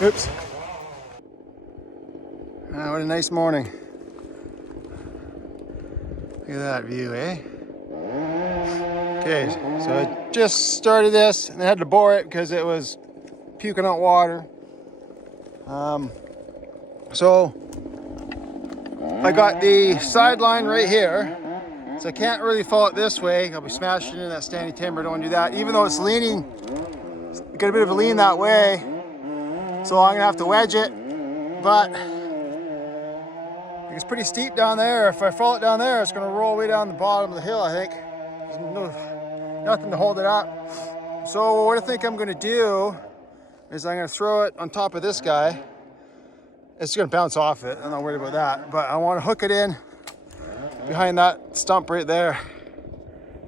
Oops. What a nice morning. Look at that view, eh? Okay, so I just started this and I had to bore it because it was puking out water. So I got the sideline right here, so I can't really follow it this way. I'll be smashing into that standing timber. Don't want to do that, even though it's leaning. It's got a bit of a lean that way, so I'm gonna have to wedge it. But it's pretty steep down there. If I follow it down there, it's gonna roll way down the bottom of the hill, I think. There's nothing to hold it up. So what I think I'm gonna do is I'm gonna throw it on top of this guy. It's gonna bounce off it, I'm not worried about that. But I wanna hook it in behind that stump right there.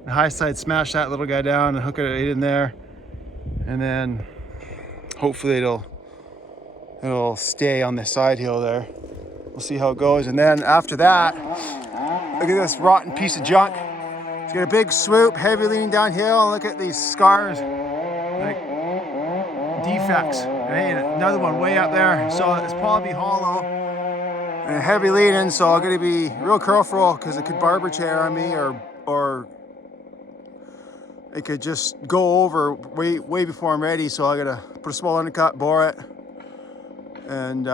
The high side, smash that little guy down and hook it right in there. And then hopefully it'll stay on the side hill there. We'll see how it goes. And then after that, look at this rotten piece of junk. It's got a big swoop, heavy leaning downhill, and look at these scars, like defects, right? And another one way up there. So it's probably hollow and heavy leaning, so I'm gonna be real careful because it could barber chair on me or it could just go over way before I'm ready. So I gotta put a small undercut, bore it, and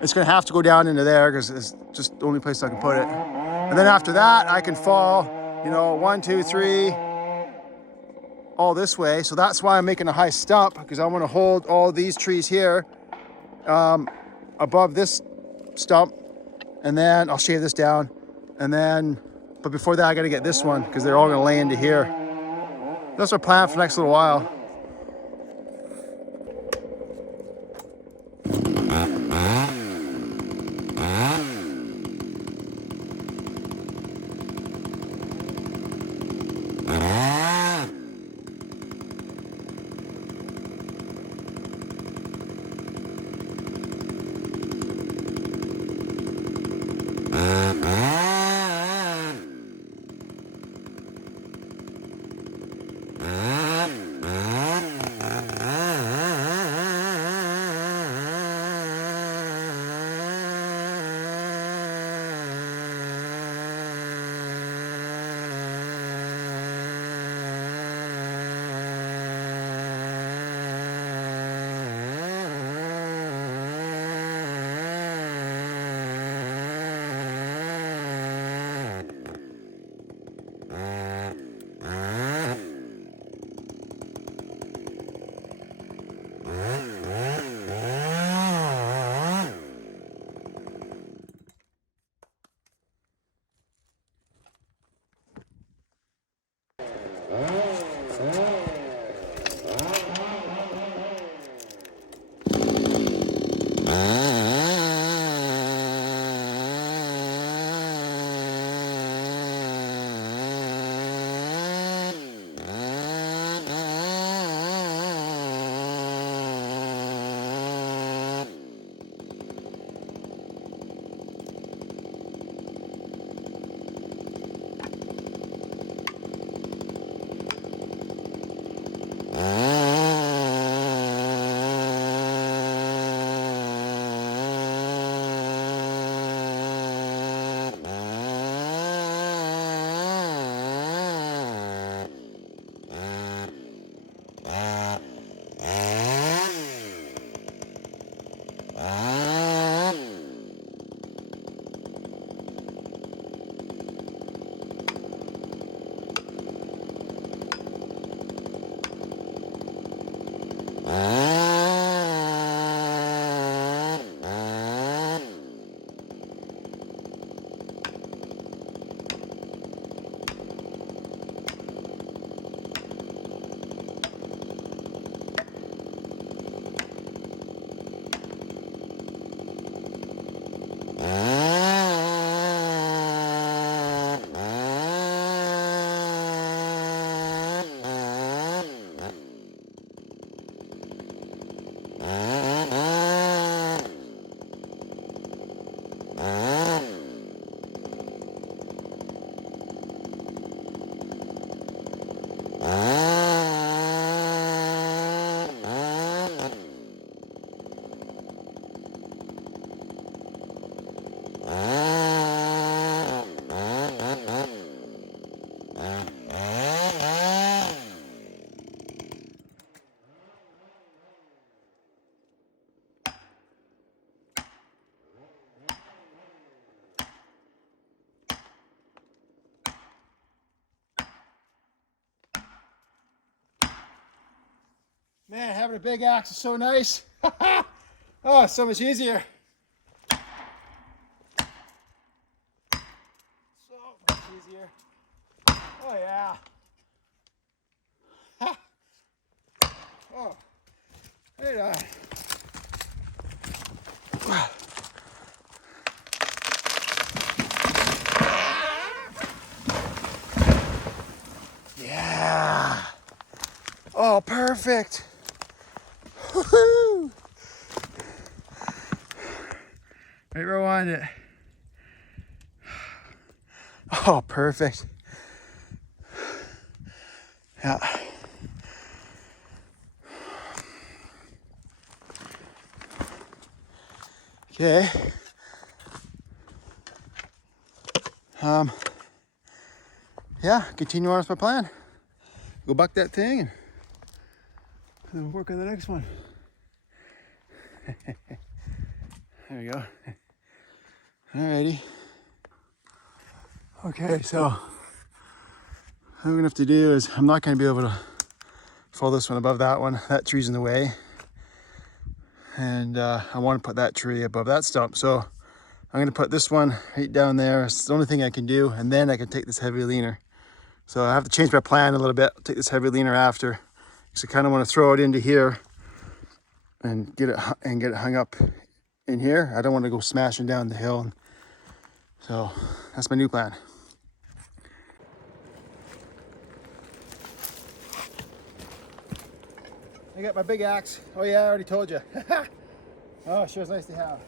it's gonna have to go down into there because it's just the only place I can put it. And then after that, I can fall, 1, 2, 3, all this way. So that's why I'm making a high stump, because I want to hold all these trees here above this stump, and then I'll shave this down. And then, but before that, I got to get this one because they're all going to lay into here. That's our plan for the next little while. Man, having a big axe is so nice. Oh, it's so much easier. So much easier. Oh yeah. Ha. Oh, right on. Yeah. Oh, perfect. Woohoo. Right where I wanted it. Oh, perfect. Yeah. Okay. Yeah, continue on with my plan. Go buck that thing and then work on the next one. There we go. Alrighty. Okay, so what I'm gonna have to do is I'm not gonna be able to fold this one above that one. That tree's in the way. And I want to put that tree above that stump. So I'm gonna put this one right down there. It's the only thing I can do. And then I can take this heavy leaner. So I have to change my plan a little bit. I'll take this heavy leaner after. So I kind of want to throw it into here and get it hung up in here. I don't want to go smashing down the hill. So that's my new plan. I got my big axe. Oh yeah, I already told you. Oh, sure is nice to have.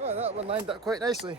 Oh, that one lined up quite nicely.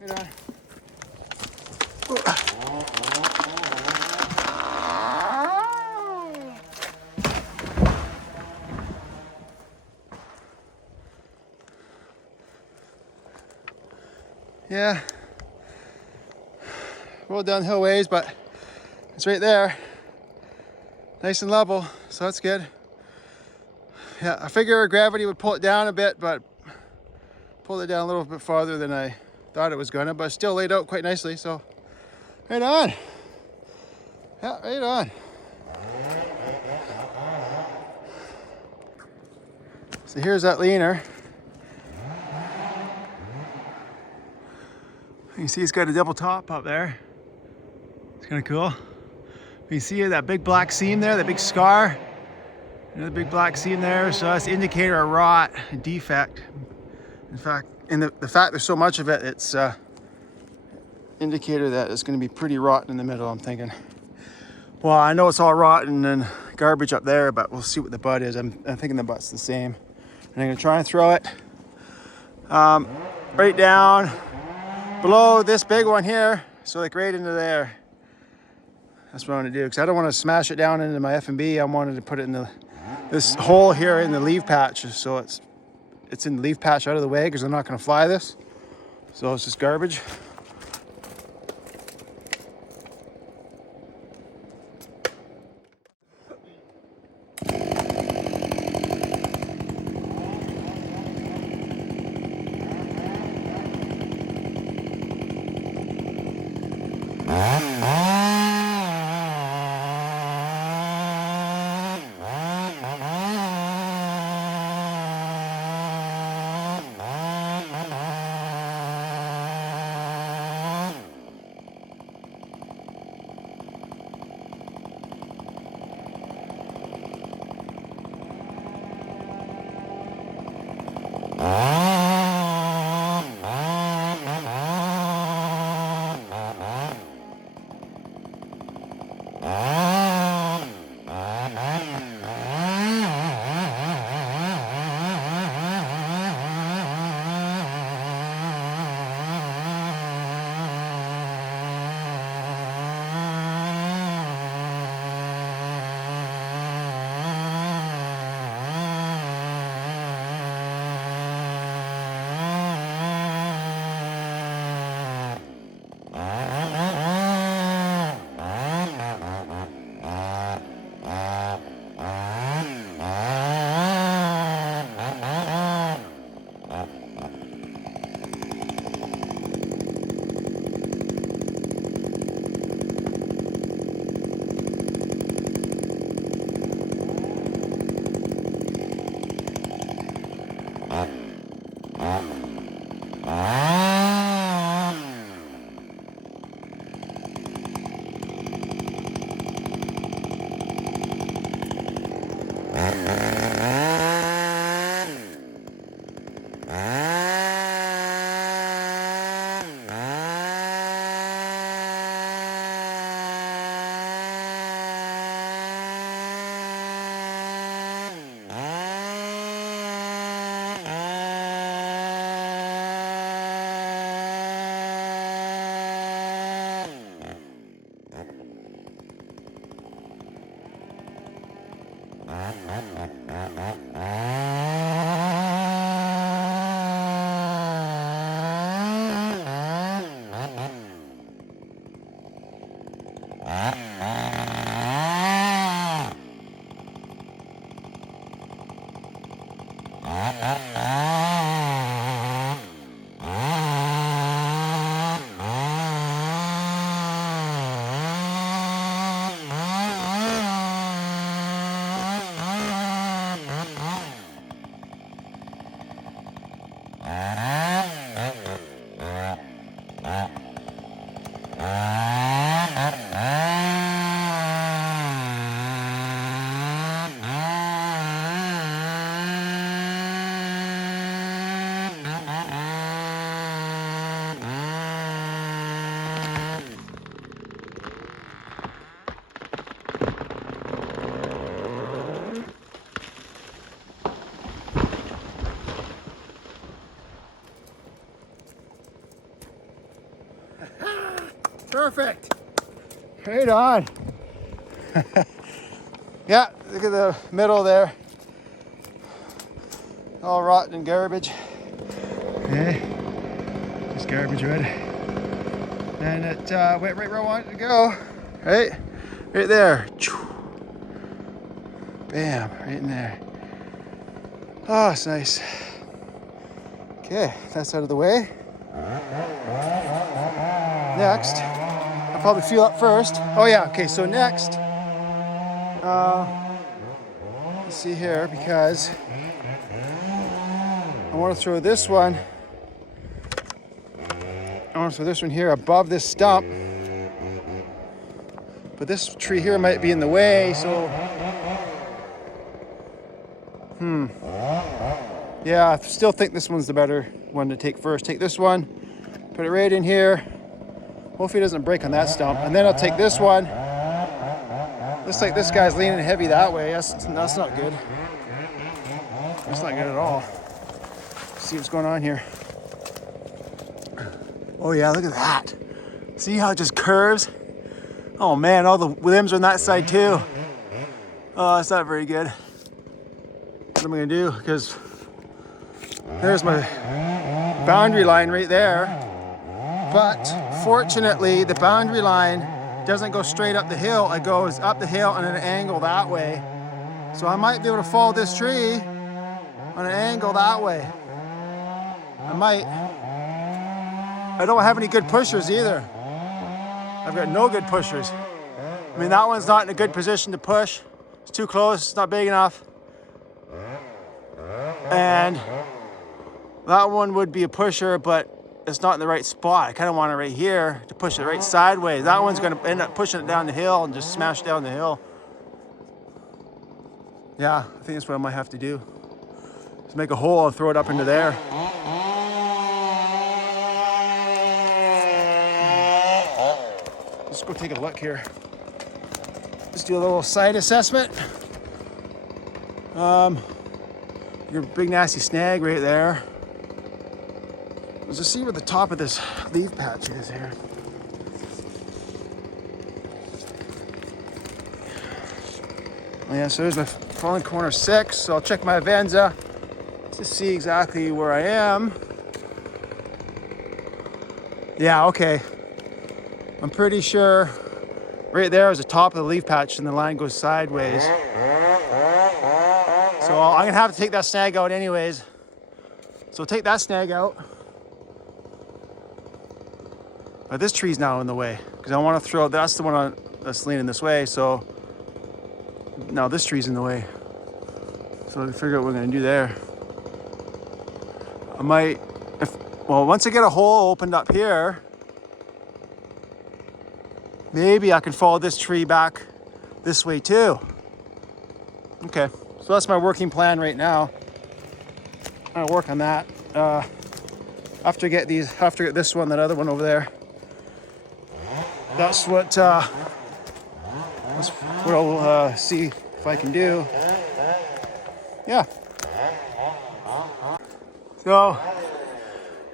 Right on. Yeah, rolled downhill ways, but it's right there, nice and level, so that's good. Yeah, I figure gravity would pull it down a bit, but pulled it down a little bit farther than I thought it was gonna, but still laid out quite nicely, so right on. Yeah, right on. So here's that leaner. You can see it's got a double top up there. It's kind of cool. You see that big black seam there, that big scar? Another big black seam there, so that's indicator of rot, a defect. In fact, the fact there's so much of it, it's indicator that it's going to be pretty rotten in the middle, I'm thinking. Well, I know it's all rotten and garbage up there, but we'll see what the butt is. I'm thinking the butt's the same. And I'm going to try and throw it right down below this big one here, so like right into there. That's what I want to do, because I don't want to smash it down into my F&B. I wanted to put it in this hole here in the leaf patch, so it's in the leaf patch out of the way, because I'm not going to fly this. So it's just garbage. Perfect. Right on. Yeah, look at the middle there. All rotten and garbage. Okay. Just garbage red. And it went right where I wanted it to go. Right there. Bam, right in there. Oh, it's nice. Okay, that's out of the way. Next, I'll probably fuel up first. Oh yeah, okay, so next, let's see here, because I want to throw this one, here above this stump. But this tree here might be in the way, so yeah, I still think this one's the better one to take first. Take this one, put it right in here. Hopefully it doesn't break on that stump. And then I'll take this one. Looks like this guy's leaning heavy that way. That's not good. That's not good at all. Let's see what's going on here. Oh yeah, look at that. See how it just curves? Oh man, all the limbs are on that side too. Oh, that's not very good. What am I gonna do? Because there's my boundary line right there. But fortunately, the boundary line doesn't go straight up the hill. It goes up the hill on an angle that way. So I might be able to follow this tree on an angle that way. I might. I don't have any good pushers either. I've got no good pushers. I mean, that one's not in a good position to push. It's too close, it's not big enough. And that one would be a pusher, but it's not in the right spot. I kind of want it right here to push it right sideways. That one's going to end up pushing it down the hill and just smash down the hill. Yeah, I think that's what I might have to do. Just make a hole and throw it up into there. Let's go take a look here. Let's do a little site assessment. Your big nasty snag right there. Let's just see where the top of this leaf patch is here. Oh yeah, so there's my falling corner 6. So I'll check my Avenza to see exactly where I am. Yeah, okay. I'm pretty sure right there is the top of the leaf patch and the line goes sideways. So I'm gonna have to take that snag out anyways. So take that snag out. But this tree's now in the way because I want to throw, that's the one that's leaning this way. So now this tree's in the way. So I can figure out what we're gonna do there. I might, once I get a hole opened up here, maybe I can follow this tree back this way too. Okay, so that's my working plan right now. I'm gonna work on that. After I get this one, that other one over there. That's what I'll see if I can do. Yeah. So,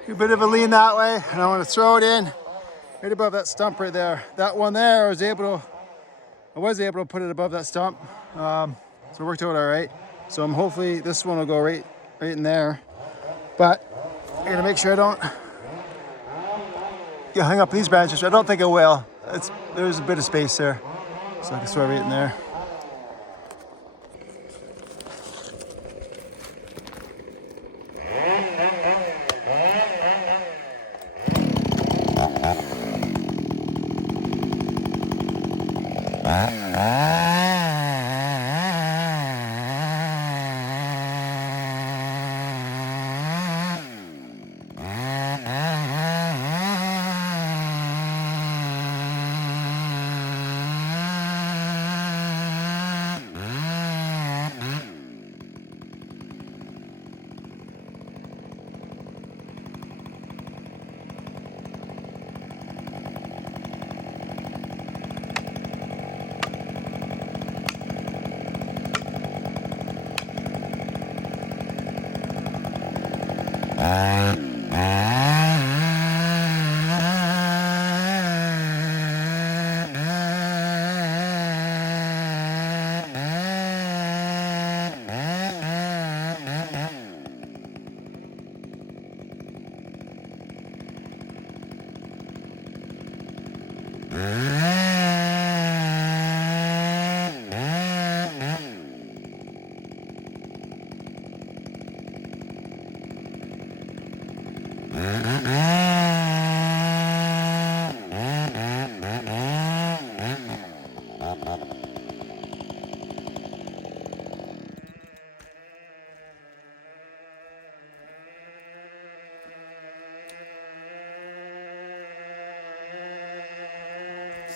a bit of a lean that way, and I want to throw it in right above that stump right there. That one there, I was able to put it above that stump. So it worked out all right. So I'm hopefully this one will go right in there. But I gotta make sure I don't get hung up in these branches. I don't think I will. There's a bit of space there, so I can throw it right in there.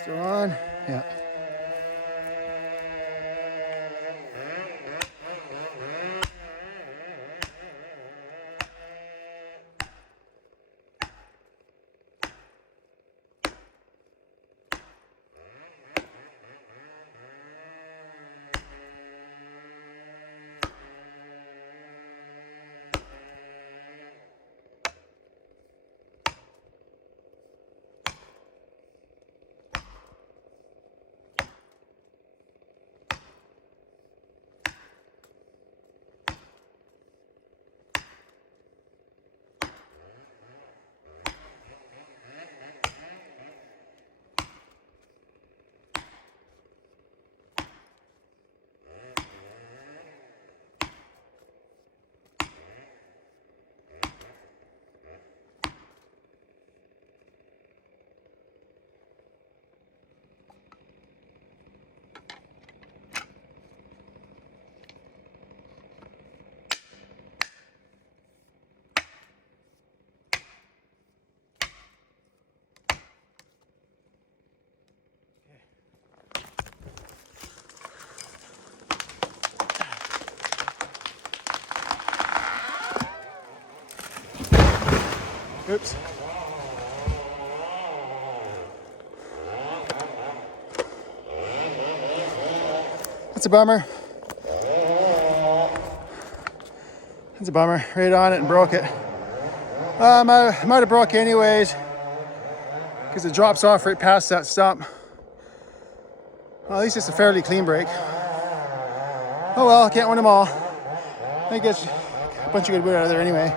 Still on? Yeah. Oops. That's a bummer. That's a bummer. Right on it and broke it. I might have broke anyways because it drops off right past that stump. Well, at least it's a fairly clean break. Oh well, I can't win them all. I think it's a bunch of good wood out of there anyway.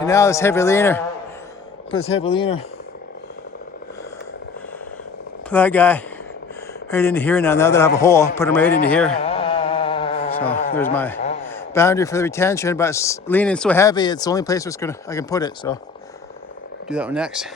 And now this heavy leaner. Put this heavy leaner. Put that guy right into here now. Now that I have a hole, put him right into here. So there's my boundary for the retention, but it's leaning so heavy, it's the only place where I can put it. So do that one next.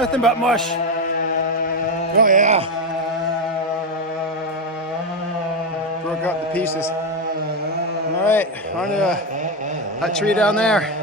Nothing but mush. Oh yeah. Broke up the pieces. All right, on to that tree down there.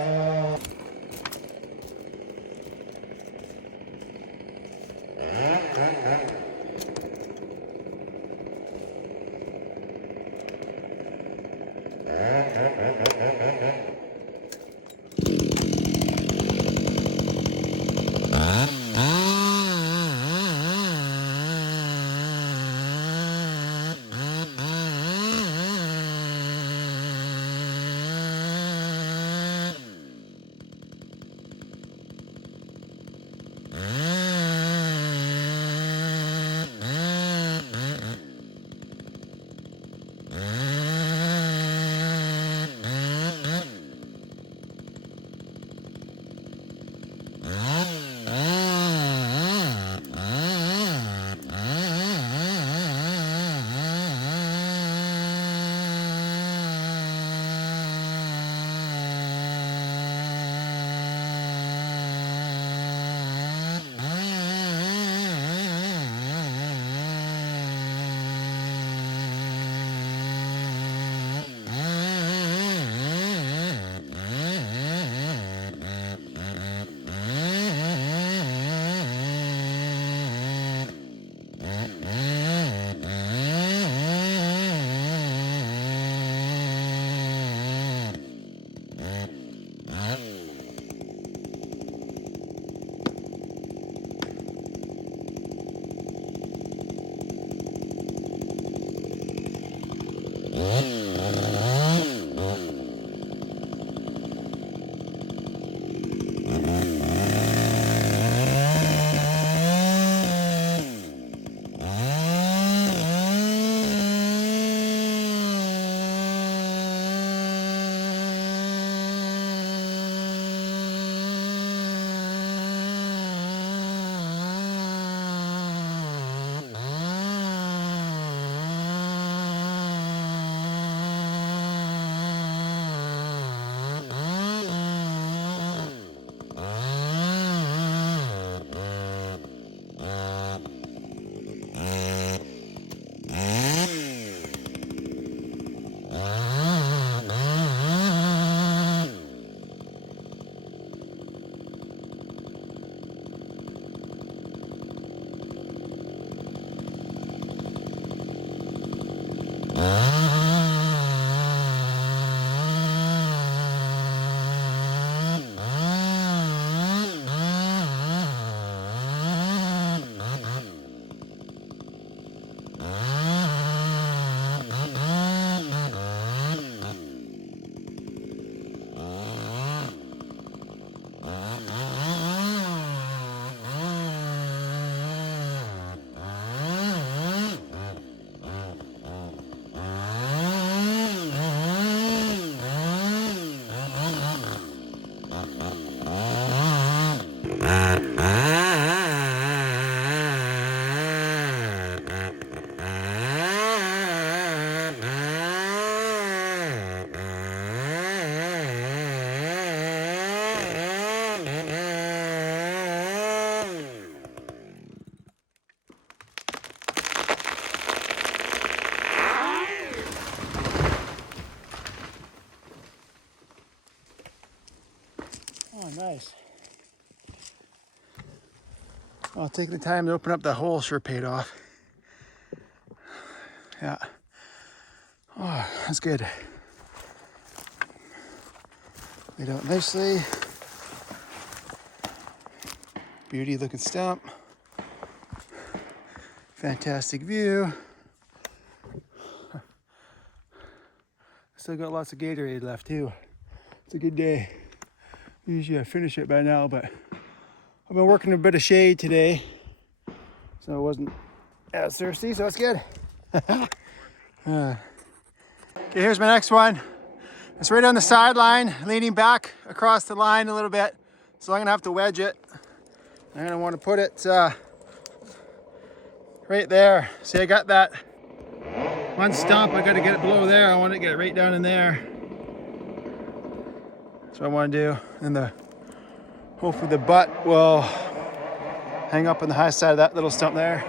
Well, taking the time to open up that hole sure paid off. Yeah. Oh, that's good. Laid out nicely. Beauty looking stump. Fantastic view. Still got lots of Gatorade left too. It's a good day. Usually I finish it by now, but I've been working a bit of shade today, so I wasn't as thirsty, so it's good. Okay, here's my next one. It's right on the sideline, leaning back across the line a little bit, so I'm gonna have to wedge it. I'm gonna want to put it right there. See, I got that one stump. I got to get it below there. I want to get it right down in there. That's what I want to do. And hopefully the butt will hang up on the high side of that little stump there.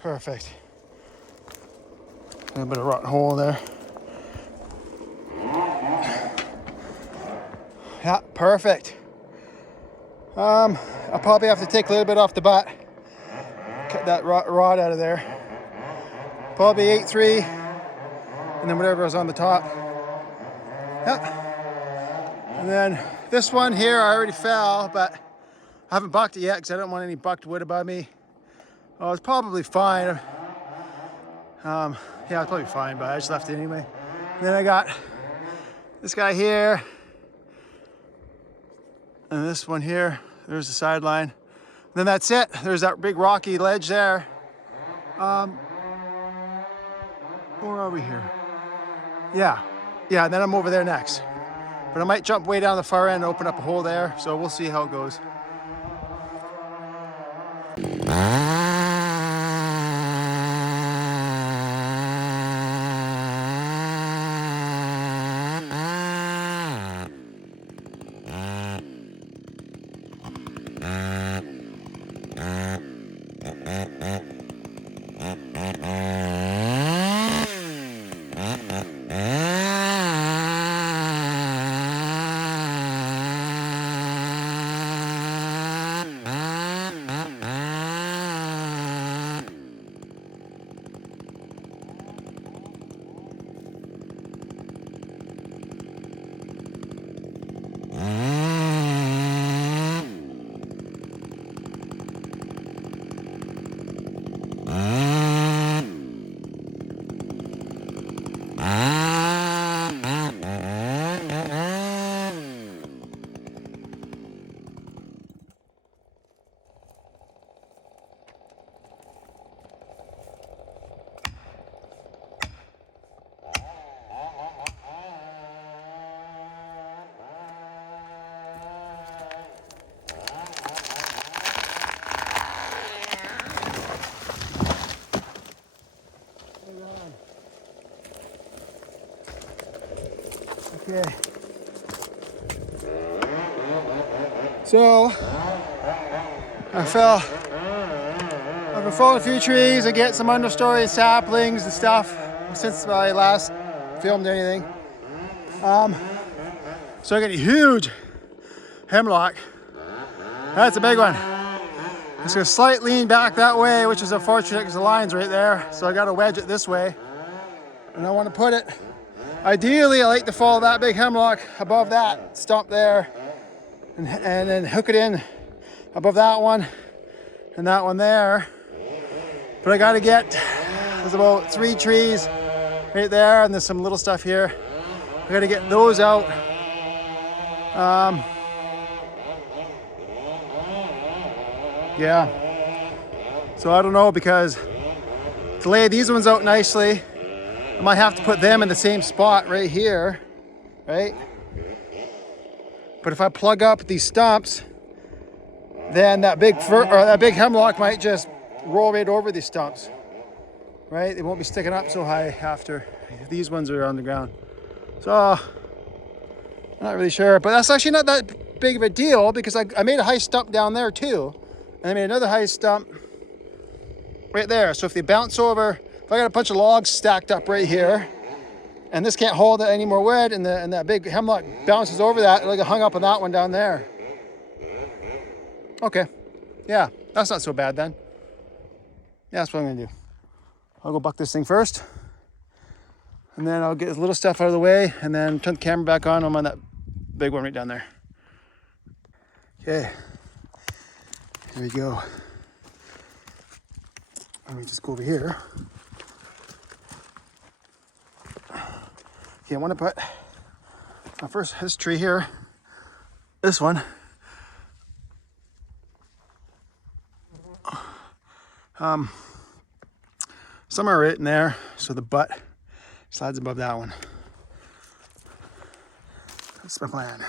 Perfect. A bit of rotten hole there. Yeah, perfect. I'll probably have to take a little bit off the butt. Cut that rod out of there. Probably 8.3, and then whatever was on the top. Yeah. And then this one here, I already fell, but I haven't bucked it yet because I don't want any bucked wood above me. Oh, it's probably fine. Yeah, it's probably fine, but I just left it anyway. And then I got this guy here, and this one here. There's the sideline. Then that's it. There's that big rocky ledge there. Where are we here? Yeah, and then I'm over there next. But I might jump way down the far end and open up a hole there, so we'll see how it goes. Okay. So I've been falling a few trees. I get some understory saplings and stuff since I last filmed anything. So I got a huge hemlock. That's a big one. It's gonna slightly lean back that way, which is unfortunate because the line's right there. So I gotta wedge it this way. And I wanna put it, ideally I like to follow that big hemlock above that stump there and then hook it in above that one and that one there. But I gotta get, there's about 3 trees right there and there's some little stuff here. I gotta get those out. Yeah. So I don't know, because to lay these ones out nicely, I might have to put them in the same spot right here, right? But if I plug up these stumps, then that big hemlock might just roll right over these stumps, right? They won't be sticking up so high after these ones are on the ground. So I'm not really sure, but that's actually not that big of a deal because I made a high stump down there too, and I made another high stump right there. So if they bounce over, if I got a bunch of logs stacked up right here, and this can't hold any more wood, and that big hemlock bounces over that, it'll get hung up on that one down there. Okay, yeah, that's not so bad then. Yeah, that's what I'm gonna do. I'll go buck this thing first, and then I'll get a little stuff out of the way, and then turn the camera back on. I'm on that big one right down there. Okay, here we go. Let me just go over here. Okay, I want to put first this tree here, this one. Somewhere right in there, so the butt slides above that one. That's my plan.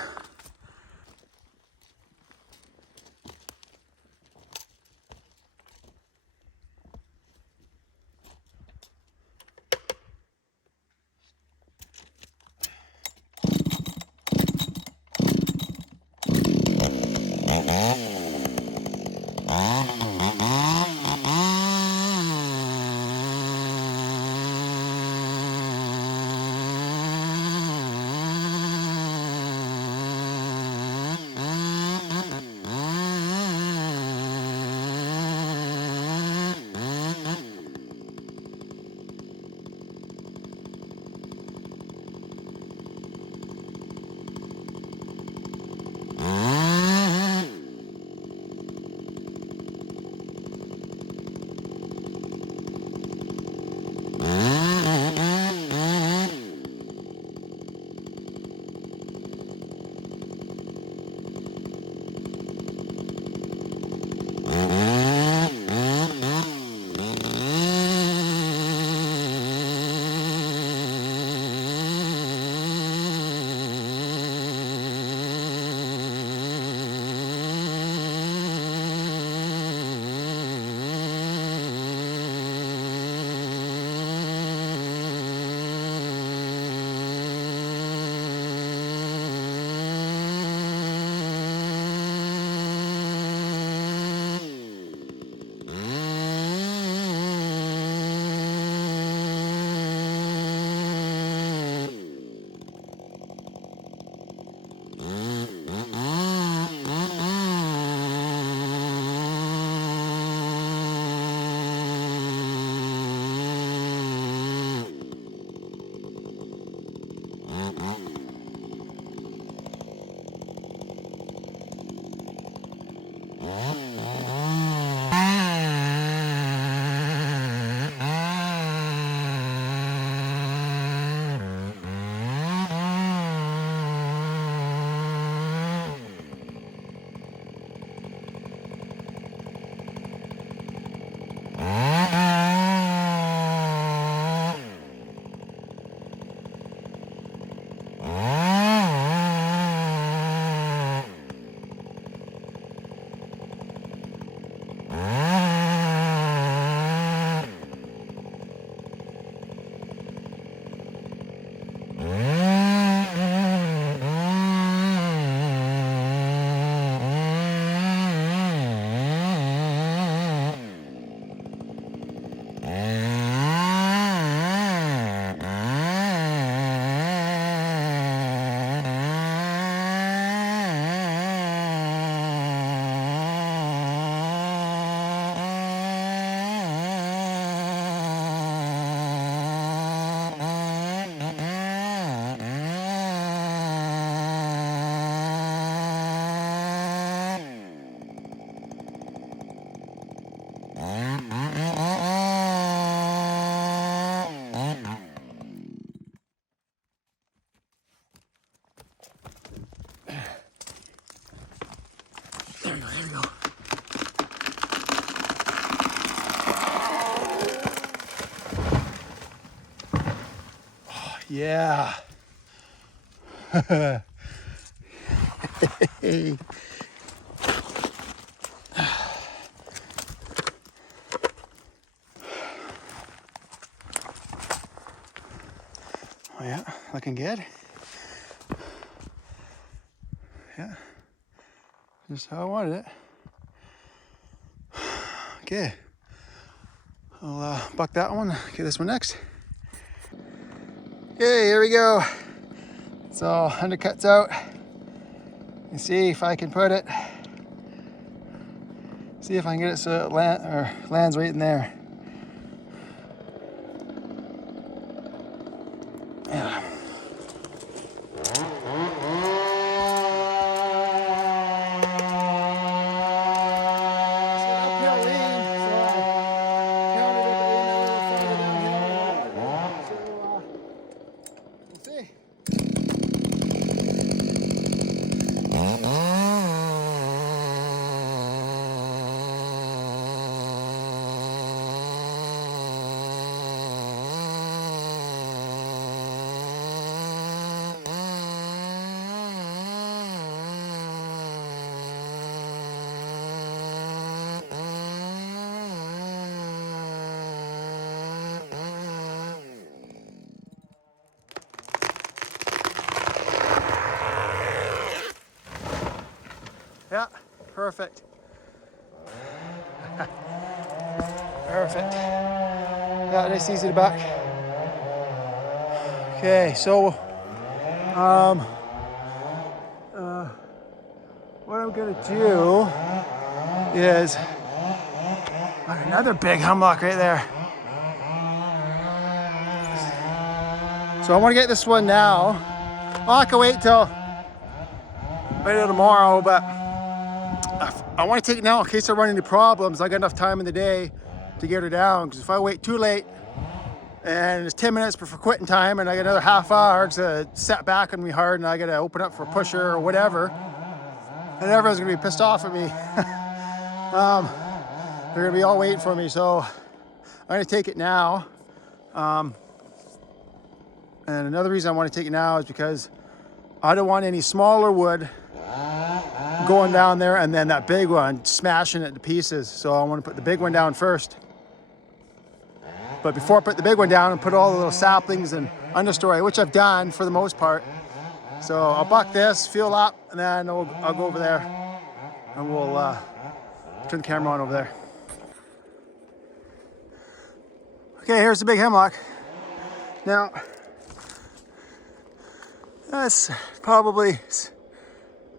Yeah. Oh yeah, looking good. Yeah, just how I wanted it. Okay, I'll buck that one, get this one next. Okay, here we go. So undercuts out. And see if I can put it. See if I can get it so it lands right in there. Yeah. Yeah, perfect. Perfect. Yeah, nice easy to back. Okay, so what I'm gonna do is another big hemlock right there. So I want to get this one now. Well, I can wait till tomorrow, but I want to take it now in case I run into problems. I got enough time in the day to get her down, because if I wait too late and it's 10 minutes before quitting time and I got another half hour, it's a set back on me hard and I got to open up for a pusher or whatever, and everyone's going to be pissed off at me. They're going to be all waiting for me, so I'm going to take it now. And another reason I want to take it now is because I don't want any smaller wood going down there and then that big one smashing it to pieces. So I want to put the big one down first. But before I put the big one down and put all the little saplings and understory, which I've done for the most part. So I'll buck this, fuel up, and then I'll go over there and we'll turn the camera on over there. Okay, here's the big hemlock. Now, that's probably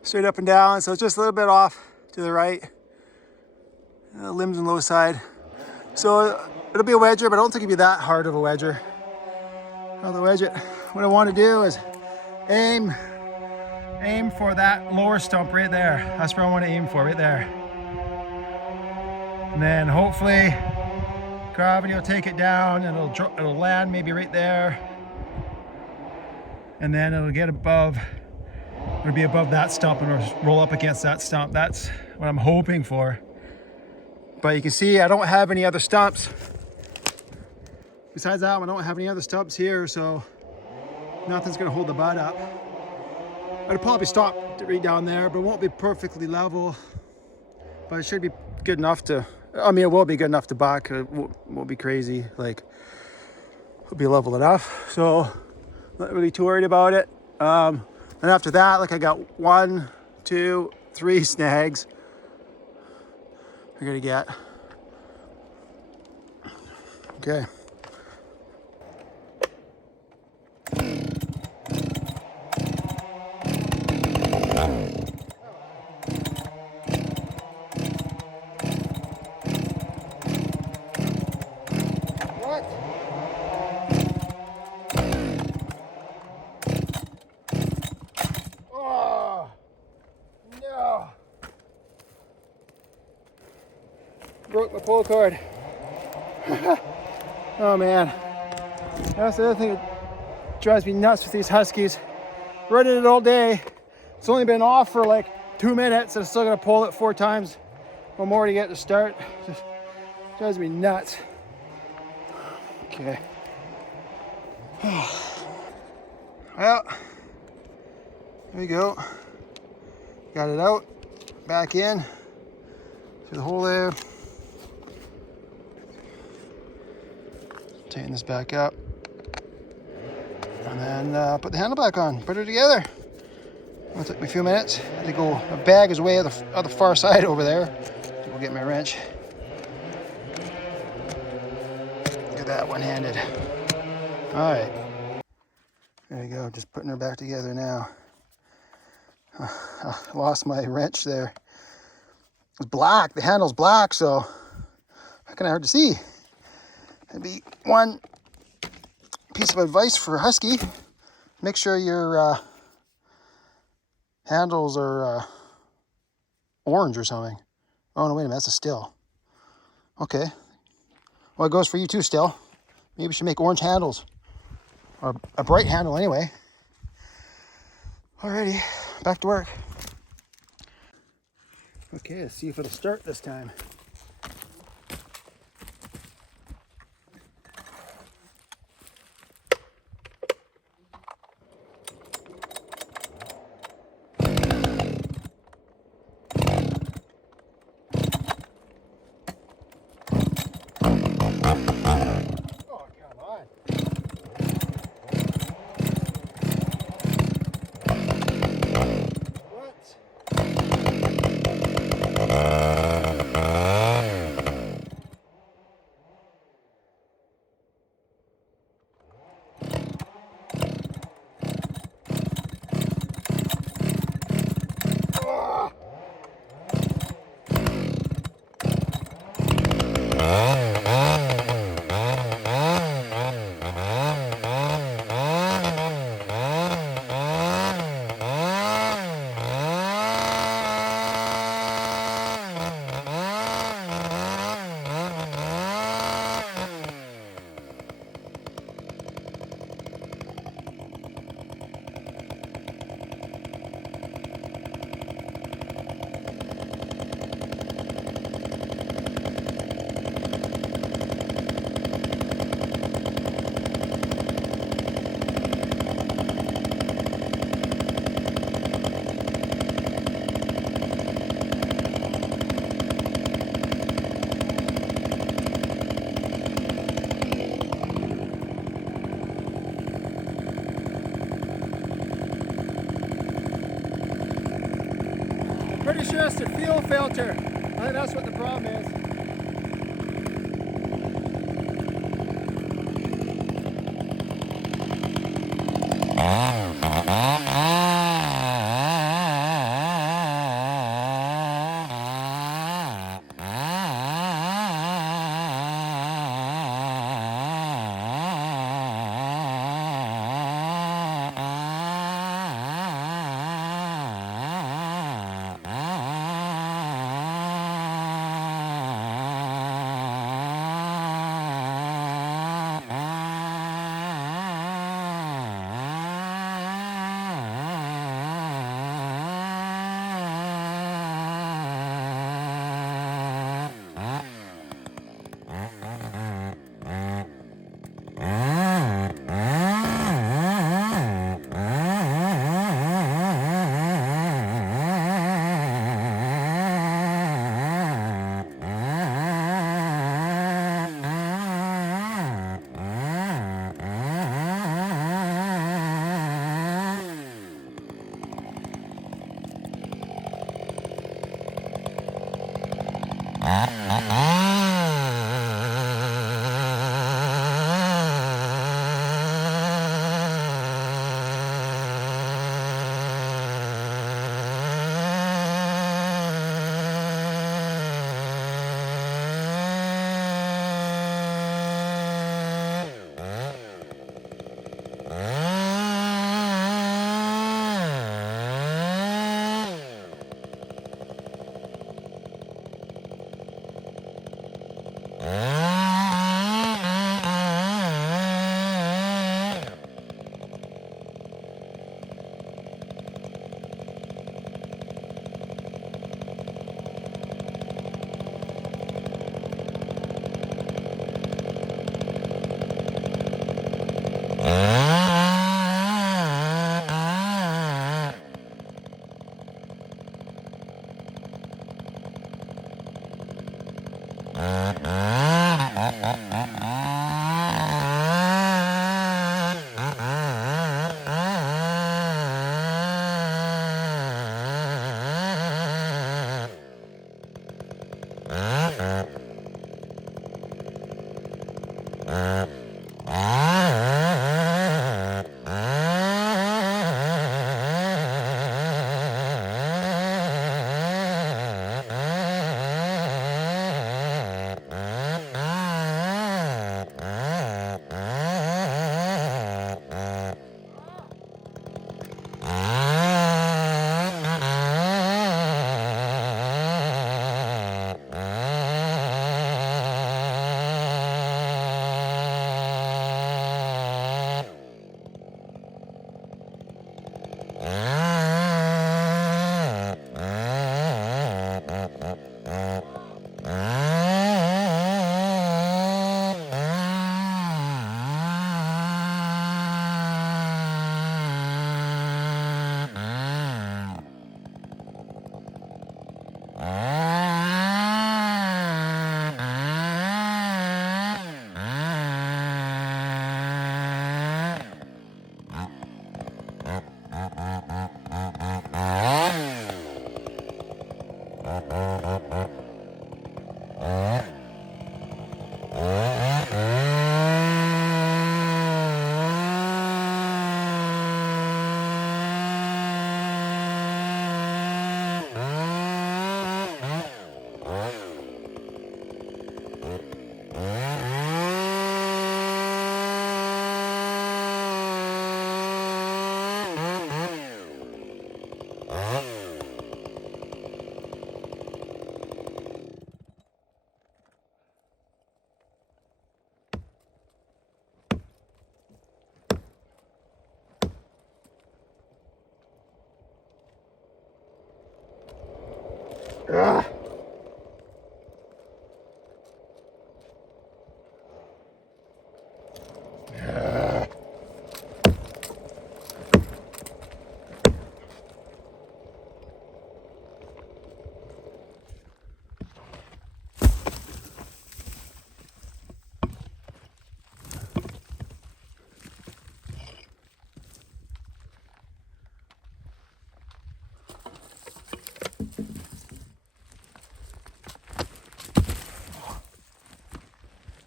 straight up and down, so it's just a little bit off to the right. Limbs on the low side. So it'll be a wedger, but I don't think it'll be that hard of a wedger. I'll wedge it. What I want to do is aim for that lower stump right there. That's where I want to aim for, right there. And then hopefully gravity will take it down and it'll land maybe right there. And then it'll get above, it'll be above that stump and it'll roll up against that stump. That's what I'm hoping for. But you can see I don't have any other stumps. Besides that one, I don't have any other stumps here, so nothing's gonna hold the butt up. I'll probably stop right down there, but it won't be perfectly level. But it should be good enough to, I mean, it will be good enough to buck. It won't be crazy, like, it'll be level enough. So, not really too worried about it. And after that, like, I got 1, 2, 3 snags I gotta get. Okay. What? Oh, no. Broke my pull cord. Oh man. That's the other thing that drives me nuts with these Huskies. Running it all day. It's only been off for like 2 minutes and I'm still gonna pull it 4 times or more to get to start. Just drives me nuts. Okay. Well, there we go. Got it out, back in, through the hole there. Tighten this back up. And then put the handle back on, put it together. It took me a few minutes. I had to go, my bag is way on the far side over there. Go get my wrench. Get that one-handed. All right. There you go, just putting her back together now. I lost my wrench there. It's black, the handle's black, so kind of hard to see. That'd be one piece of advice for a Husky. Make sure your handles are orange or something. Oh no, wait a minute, that's a still. Okay. Well, it goes for you too, still. Maybe we should make orange handles. Or a bright handle anyway. Alrighty, back to work. Okay, let's see if it'll start this time. Pretty sure it's the fuel filter. I think that's what the problem is. Ugh.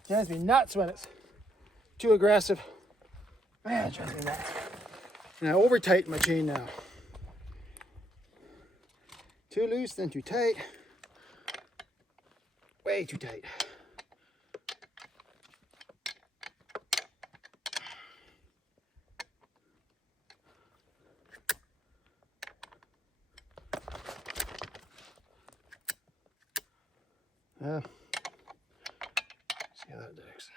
Drives me nuts when it's too aggressive. Man, it drives me nuts. And I over tighten my chain now. Too loose, then too tight. Way too tight. See how that does.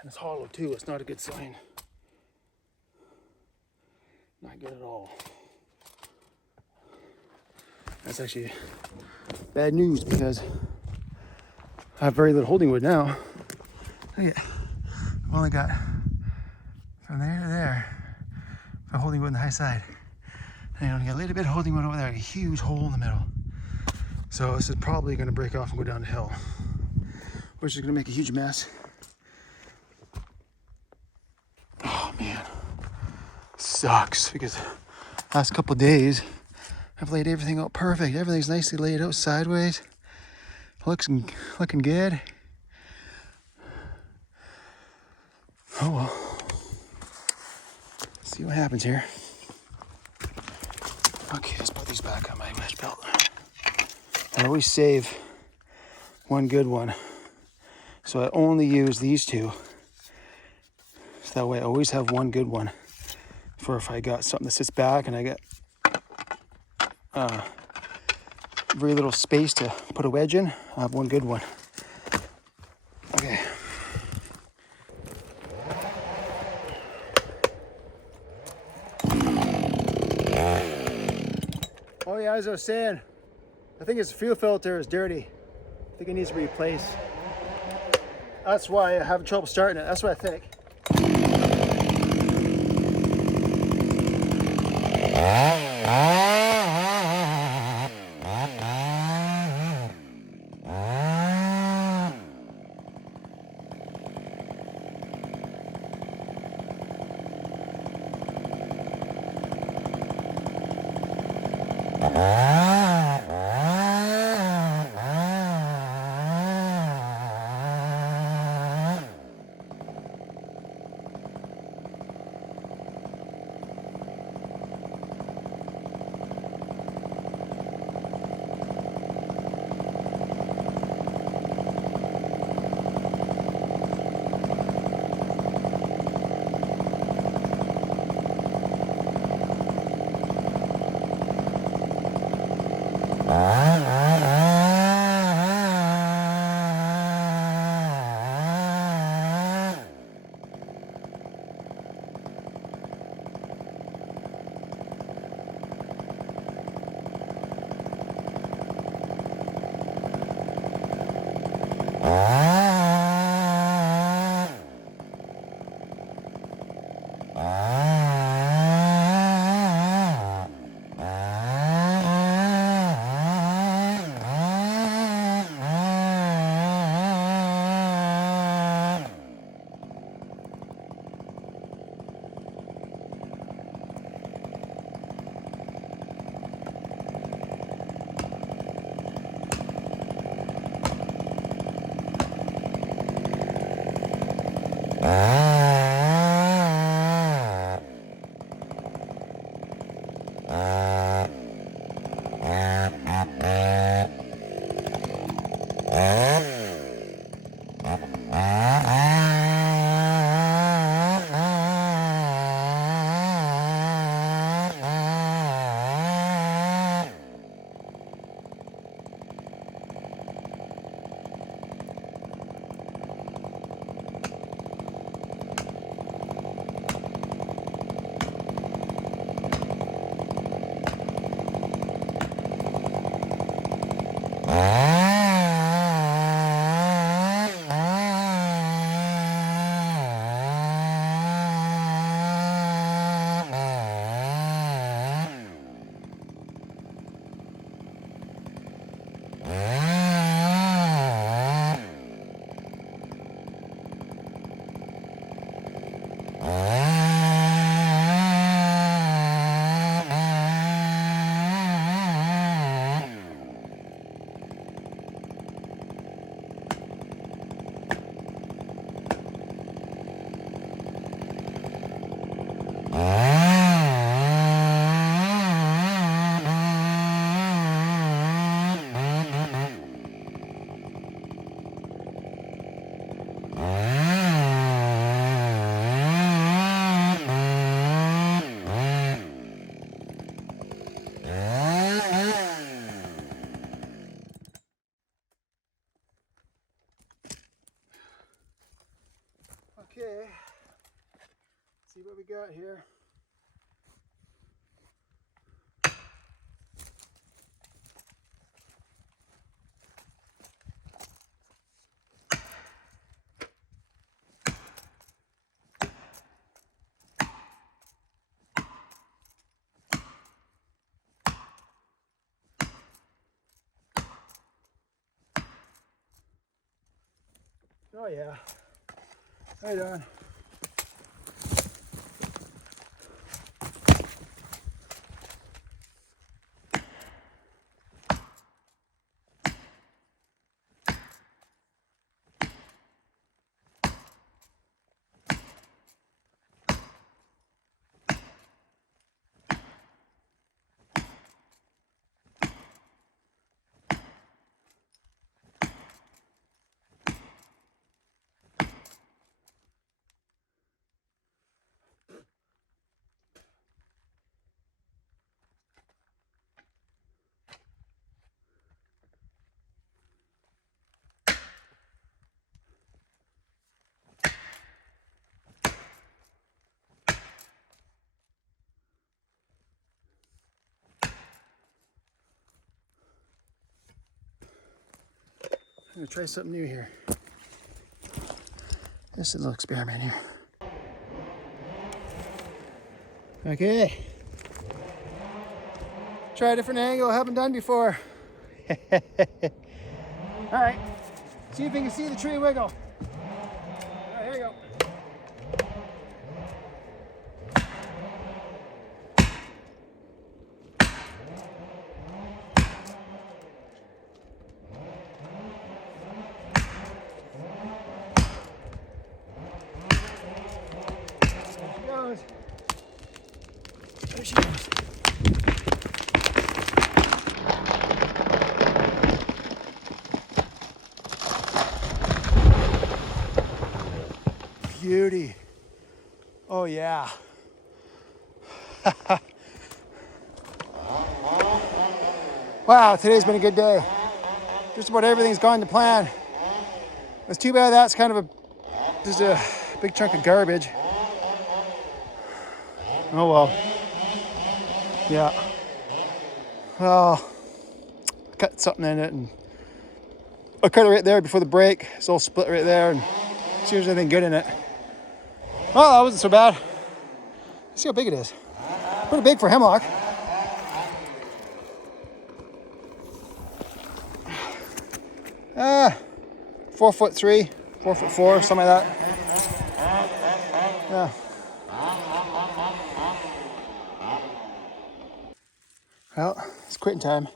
And it's hollow too. It's not a good sign. Not good at all. That's actually bad news because I have very little holding wood now. Look at, I've only got from there to there for holding wood on the high side. And I only got a little bit of holding wood over there, a huge hole in the middle. So this is probably going to break off and go down the hill, which is going to make a huge mess. Oh man, sucks because last couple of days I've laid everything out perfect. Everything's nicely laid out sideways. Looking good. Oh well. Let's see what happens here. Okay, let's put these back on my mesh belt. I always save one good one. So I only use these two. So that way I always have one good one for if I got something that sits back and I get very little space to put a wedge in. I have one good one. Okay. Oh yeah, as I was saying, I think his fuel filter is dirty. I think it needs to be replaced. That's why I have trouble starting it. That's what I think. Okay, let's see what we got here. Oh yeah, right on. I'm gonna try something new here. Just a little experiment here. Okay. Try a different angle I haven't done before. All right. See if you can see the tree wiggle. All right, here we go. There she goes. Beauty. Oh yeah. Wow, today's been a good day. Just about everything's gone to plan. It's too bad that's kind of just a big chunk of garbage. Oh well. Yeah. Well, I cut something in it and I cut it right there before the break. It's all split right there and see if there's anything good in it. Well, that wasn't so bad. See how big it is. Pretty big for hemlock. 4'3", 4'4", something like that. Yeah. Well, it's quitting time.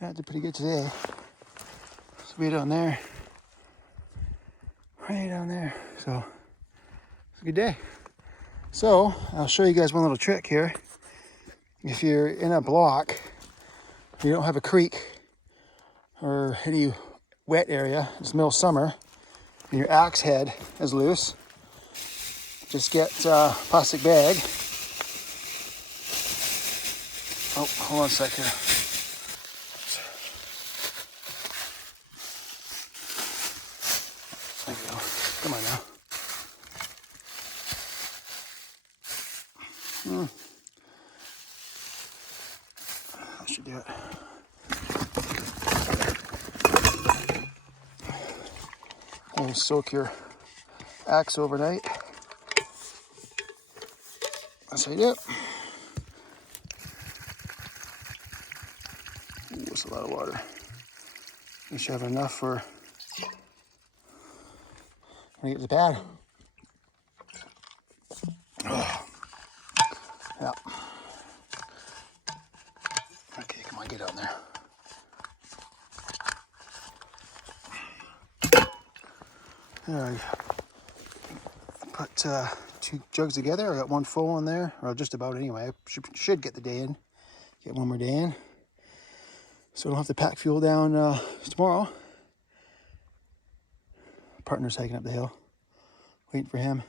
Yeah, I did pretty good today. It's way down there. Way down there. So, it's a good day. So, I'll show you guys one little trick here. If you're in a block, you don't have a creek or any wet area, it's middle of summer, and your axe head is loose, just get a plastic bag. Oh, hold on a sec here. There you go. Come on now. That should do it. And soak your axe overnight. That's how you do it. Ooh, that's a lot of water. You should have enough for when you get to the pad. Yeah. Okay, come on, get down there. There, I put 2 jugs together. I got one full in there, or just about anyway. I should get the day in. Get one more day in. So I don't have to pack fuel down tomorrow. Partner's hiking up the hill. Waiting for him.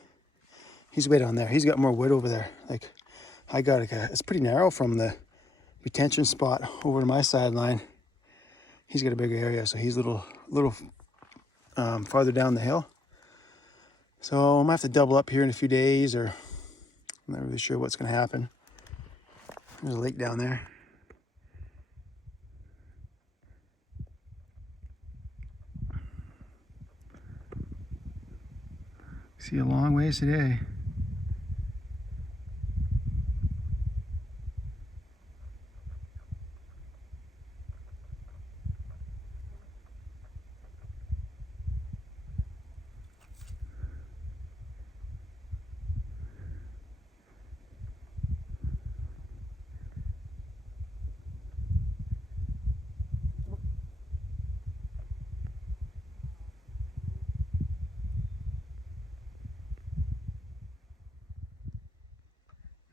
He's way down there. He's got more wood over there. Like, I got it's pretty narrow from the retention spot over to my sideline. He's got a bigger area, so he's a little farther down the hill. So I'm gonna have to double up here in a few days, or I'm not really sure what's gonna happen. There's a lake down there. See a long ways today.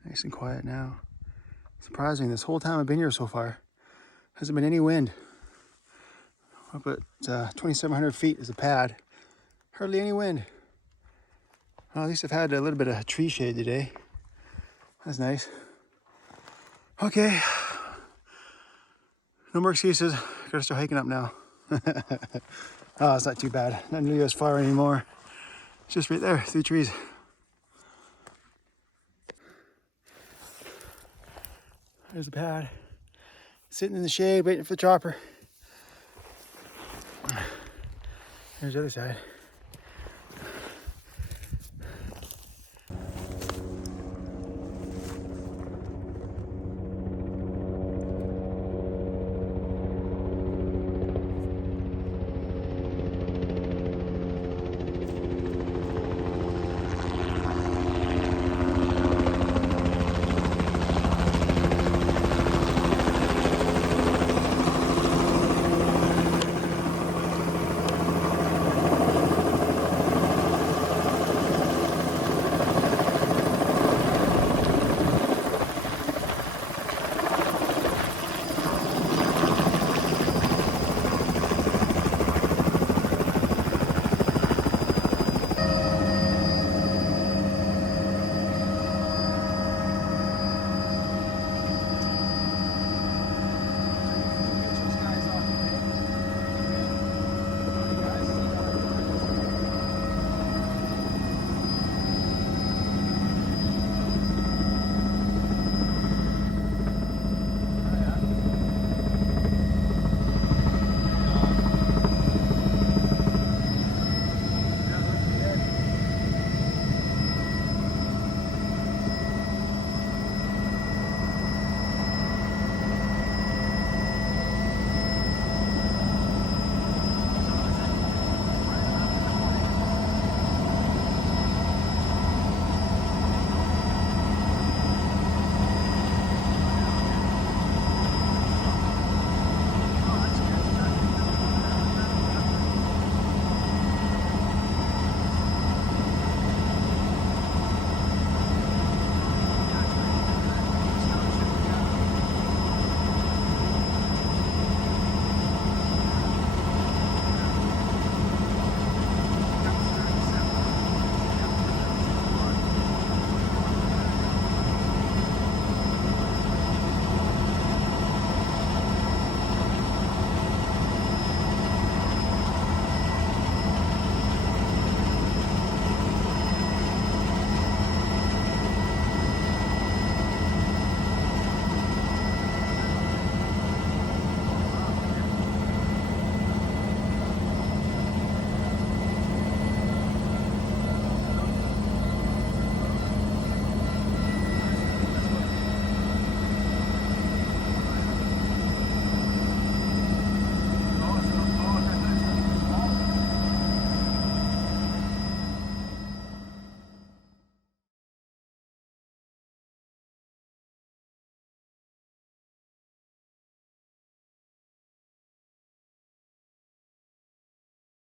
Nice and quiet now. Surprising, this whole time I've been here so far, hasn't been any wind. Up at 2,700 feet is a pad. Hardly any wind. Well, at least I've had a little bit of tree shade today. That's nice. Okay. No more excuses. Gotta start hiking up now. Oh, it's not too bad. Not nearly as far anymore. It's just right there, through the trees. There's the pad. Sitting in the shade, waiting for the chopper. There's the other side.